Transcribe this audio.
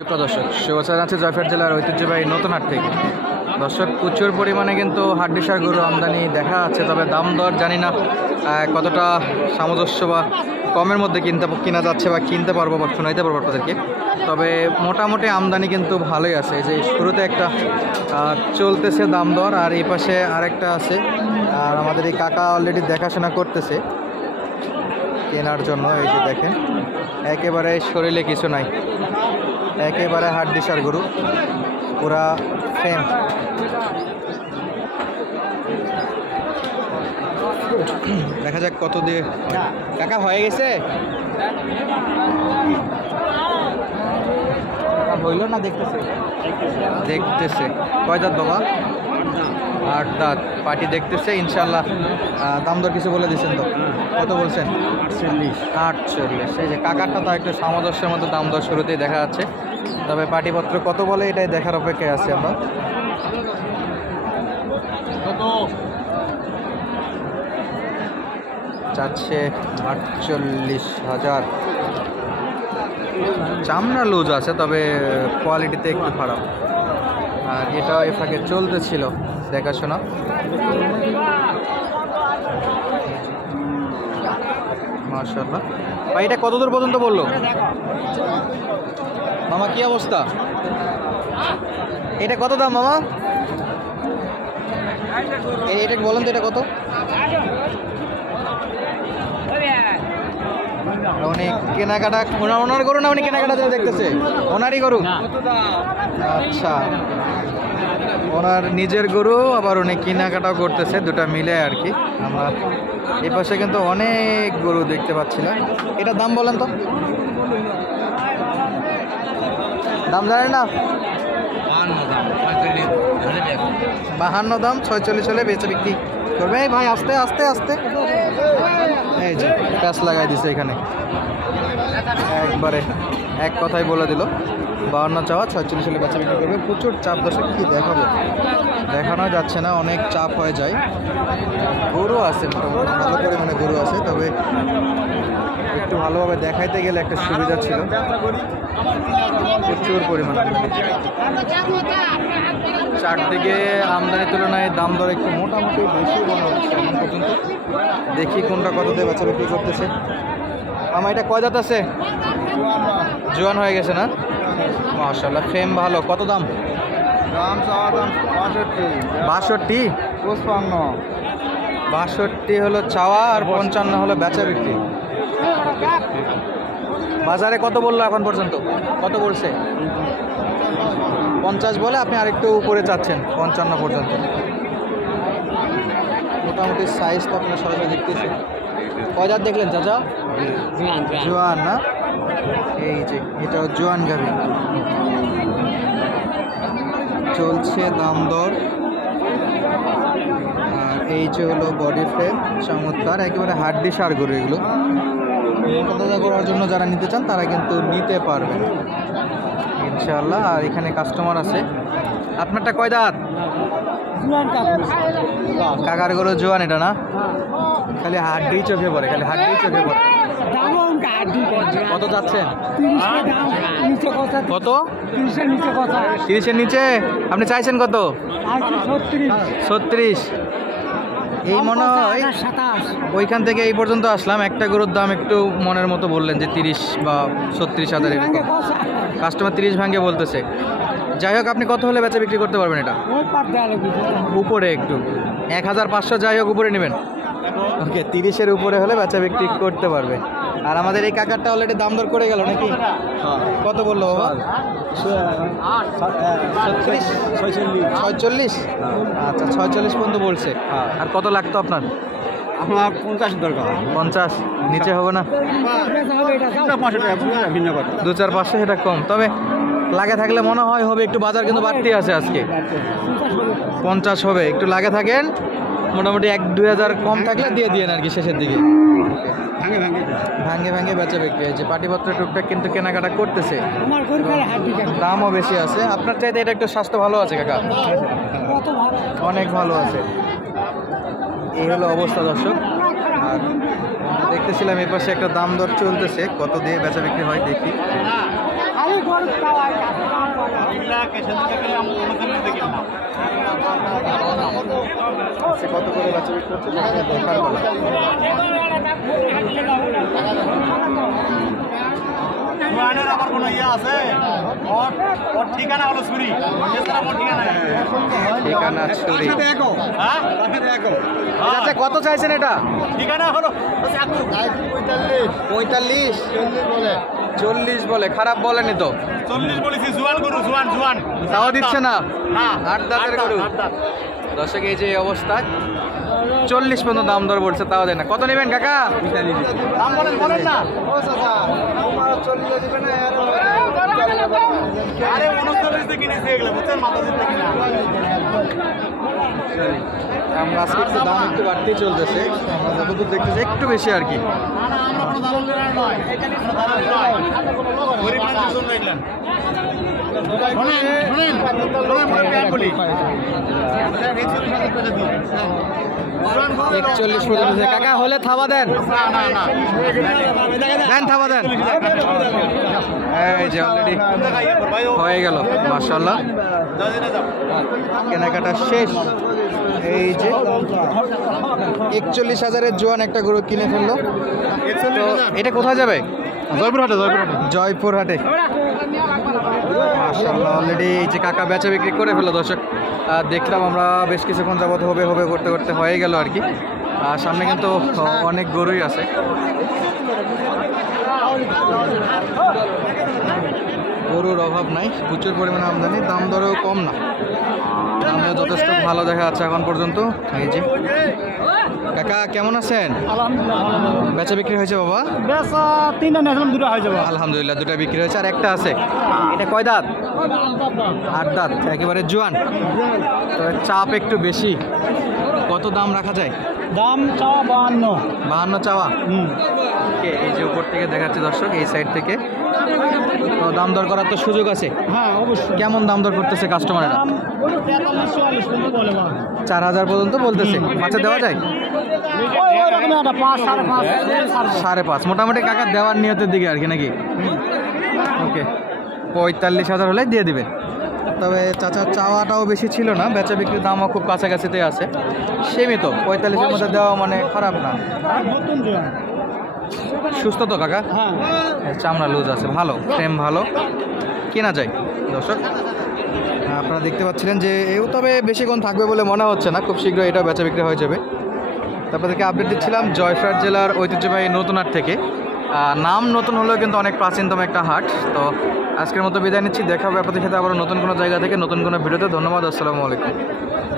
দর্শক শুভেচ্ছা জানাচ্ছি জয়পুরহাট জেলার ঐতিহ্যবাহী নতুন হাট থেকে। দর্শক প্রচুর পরিমাণে কিন্তু হাড্ডিসার গরু আমদানি দেখা যাচ্ছে, তবে দাম দর জানি না কতটা সামঞ্জস্য বা কমের মধ্যে কিনা যাচ্ছে বা কিনতে পারবো বা শোনাইতে পারবো আপনাদেরকে। তবে মোটামুটি আমদানি কিন্তু ভালোই আছে। এই যে শুরুতে একটা চলতেছে দাম দর, আর এই পাশে আরেকটা আছে, আর আমাদের এই কাকা অলরেডি দেখাশোনা করতেছে কেনার জন্য। এই যে দেখেন একেবারে শরীরে কিছু নাই, একেবারে হাড্ডিসার গরু, পুরা ফেম। দেখা যাক কত দিয়ে। কাকা হয়ে গেছে, হইল না? দেখতেছে কয় দাঁত বাবা? 8 দাঁত পাটি দেখতেছে। ইনশাল্লাহ দাম দর কিছু বলে দিচ্ছেন তো? কত বলছেন? 48। এই যে কাকারটা তো একটু সামঞ্জস্যের মতো দাম দর শুরুতেই দেখা যাচ্ছে, তবে পাটিপত্র কত বলে এটাই দেখার অপেক্ষায় আছি আমরা। চাচ্ছে 48,000। চামড়া লুজ আছে, তবে কোয়ালিটিতে একটু খারাপ। আর এটা এ ফাঁকে চলতেছিল দেখাশোনা। মাশাআল্লাহ ভাই, এটা কত দূর পর্যন্ত বললো মামা? কি অবস্থা? এটা কত দাম মামা? এটা বলেন তো, এটা কত? উনি কেনাকাটা ওনার গরু না? উনি কেনাকাটা দেখতেছে ওনারই গরু? আচ্ছা, ওনার নিজের গরু, আবার উনি কেনাকাটাও করতেছে, দুটা মিলে আর কি। আমরা এই পাশে কিন্তু অনেক গরু দেখতে পাচ্ছিলাম। এটার দাম বলেন তো? দাম জানেন না? 52 দাম, 46 হলে বেচে বিক্রি করবে। এই ভাই আস্তে আস্তে আস্তে, এই যে প্যাঁচ লাগাই দিছে এখানে, একবারে এক কথাই বলে দিল 52 চাওয়া, 46 হলে বেচা বিক্রি করবে। প্রচুর চাপ, দর্শক কি দেখাবো, দেখানো যাচ্ছে না, অনেক চাপ হয়ে যায়। গরু আছে মোটামুটি ভালো পরিমাণে গরু আছে, তবে একটু ভালোভাবে দেখাইতে গেলে একটা সুবিধা ছিল। প্রচুর পরিমাণে চারদিকে আমদানির তুলনায় দাম দর একটু মোটামুটি বেশি মনে হচ্ছে এখন পর্যন্ত। দেখি কোনটা কত দিয়ে বেচা বিক্রি করতেছে। আমার এটা কয় দাঁত আছে? জোয়ান হয়ে গেছে না? মাশাআল্লাহ, ফ্রেম ভালো। কত দাম? 62। 62 হলো চাওয়া, আর 55 হলো বেচা বিক্রি। বাজারে কত বললো এখন পর্যন্ত? কত বলছে? 50 বলে, আপনি আরেকটু উপরে চাচ্ছেন 55 পর্যন্ত। মোটামুটি সাইজ তো আপনার সরাসরি দেখতেছেন। কয় দাঁত দেখলেন চাচা? জোয়ান না? এই যে এটা জোয়ান গাভী। চলছে দাম দর। আর এই যে হলো বডি ফ্রেম, চমৎকার, একেবারে হাড্ডিসার গরু এগুলো। মোটা করার জন্য যারা নিতে চান তারা কিন্তু নিতে পারবেন ইনশাআল্লাহ। আর এখানে কাস্টমার আছে। আপনারটা কয় দাঁত? কাকার গরু জোয়ান এটা না? খালি হাড্ডি চোখে পড়ে, খালি হাড্ডি চোখে পড়ে। কত যাচ্ছেন? কত? 30-এর নিচে। আপনি চাইছেন কত? 36। এই মনে হয় ওইখান থেকে এই পর্যন্ত আসলাম, একটা গরুর দাম একটু মনের মতো বললেন যে 30 বা 36,000 এরকম। কাস্টমার 30 ভাঙে বলতেছে। যাই হোক, আপনি কত হলে বেচা বিক্রি করতে পারবেন এটা? উপরে একটু 1500, যাই হোক উপরে নেবেন। ওকে, 30-এর উপরে হলে বেচা বিক্রি করতে পারবে। আর আমাদের এই কাকারটা অলরেডি দাম দর করে গেল নাকি? কত বললো বাবা? 46। আচ্ছা, 46 পর্যন্ত বলছে। আর কত লাগতো আপনার? আমার 50 দরকার। 50 নিচে হবে না? 2-4-500 সেটা কম, তবে লাগে থাকলে মনে হয় হবে একটু। বাজার কিন্তু বাড়তি আছে আজকে। 50 হবে, একটু লাগে থাকেন। মোটামুটি 1-2 হাজার কম থাকলে দিয়ে দিয়েন আর কি শেষের দিকে। ভাঙে বেচা বিক্রি। যে পাটিপত্র টুকটাক কিন্তু কেনাকাটা করতেছে, দামও বেশি আছে। আপনার চাইতে এটা একটু স্বাস্থ্য ভালো আছে কাকা? অনেক ভালো আছে। এই হলো অবস্থা দর্শক। আর দেখতেছিলাম এই পাশে একটা দাম দর চলতেছে, কত দিয়ে বেচা বিক্রি হয় দেখি। কত করে বাচ্চা বিক্রি করছে দেখার বলা। আবার কোনো ইয়ে আছে ওর ঠিকানা হলো ছুরি ঠিকানা ছুরি। হ্যাঁ আচ্ছা কত চাইছেন এটা? ঠিকানা হলো 45 40 বলে, খারাপ বলেনি তো? 40 বলেছি। জোয়ান গরু, জোয়ান জোয়ান তাও দিচ্ছে না? না 8 দাঁতের গরু। দর্শক এই যে অবস্থা, 40 পর্যন্ত দাম দর বলছে, তাও দেয় না। কত নেবেন কাকা? দাম বলেন বলেন না। আরে 39 তে কিনেছি এগুলো, বুঝছেন? মাথা দিতে কিনা। আমরা আজকে একটু দাম একটু বাড়তেই চলতেছে, আমরা যতদূর দেখতেছি একটু বেশি আর কি। না না, আমরা কোনো দালাল নয়, কোনো দালাল নয়। গরিব মানুষের জন্য এগুলো। শুনেন শুনেন শুনেন, মনে প্যাক বলি 41 পর্যন্ত কাকা হলে থাবা দেন। না না না দেন থাবা দেন। এই যে অলরেডি হয়ে গেল, মাশাআল্লাহ কেনাকাটা শেষ। এই যে 41,000-এর জোয়ান একটা গরু কিনে ফেললো। তো এটা কোথায় যাবে? জয়পুরহাটে। জয়পুরহাটে। মাশাআল্লাহ অলরেডি এই যে কাকা বেচা বিক্রি করে ফেললো। দর্শক দেখলাম আমরা বেশ কিছুক্ষণ যাবত হবে করতে করতে হয়ে গেল আর কি। সামনে কিন্তু অনেক গরুই আছে। গরুর অভাব নাই, প্রচুর পরিমাণে আমদানি, দাম দরেও কম না, দামেও যথেষ্ট ভালো দেখা যাচ্ছে এখন পর্যন্ত। এই যে কাকা কেমন আছেন? বেচা বিক্রি হয়েছে বাবা? বেচা 3টা নিয়েছিলাম, 2টা হয়ে যাবে। আলহামদুলিল্লাহ 2টা বিক্রি হয়েছে, আর একটা আছে। এটা কয় দাঁত? 8 দাঁত, একেবারে জোয়ান। তো চাপ একটু বেশি, কত দাম রাখা যায়? দাম চাওয়া 52 চাওয়া। এই যে উপর থেকে দেখাচ্ছে দর্শক, এই সাইড থেকে। তো দাম দর করার তো সুযোগ আছে? হ্যাঁ অবশ্যই। কেমন দাম দর করতেছে কাস্টমাররা? 4,000 পর্যন্ত বলতেছে। বাচ্চা দেওয়া যায়? 5.5 মোটামুটি কাকা দেওয়ার নিয়তের দিকে আর কি, নাকি? ওকে, 45,000 হলে দিয়ে দিবেন। তবে চাচার চাওয়াটাও বেশি ছিল না, বেচা বিক্রির দামও খুব কাছাকাছিতে আছে, সীমিত। 45-এর মধ্যে দেওয়া মানে খারাপ না। সুস্থ তো কাকা? চামড়া লুজ আছে, ভালো, ফ্রেম ভালো, কেনা যায়। দর্শক আপনারা দেখতে পাচ্ছিলেন যে এও তবে বেশিক্ষণ থাকবে বলে মনে হচ্ছে না, খুব শীঘ্রই এটা বেচা বিক্রি হয়ে যাবে। তারপরকে আপডেট দিচ্ছিলাম জয়পুরহাট জেলার ঐতিহ্যবাহী নতুন হাট থেকে। নাম নতুন হলেও কিন্তু অনেক প্রাচীনতম একটা হাট। তো আজকের মতো বিদায় নিচ্ছি, দেখা হবে আপনাদের সাথে আবার নতুন কোনো জায়গা থেকে নতুন কোনো ভিডিওতে। ধন্যবাদ, আসসালামু আলাইকুম।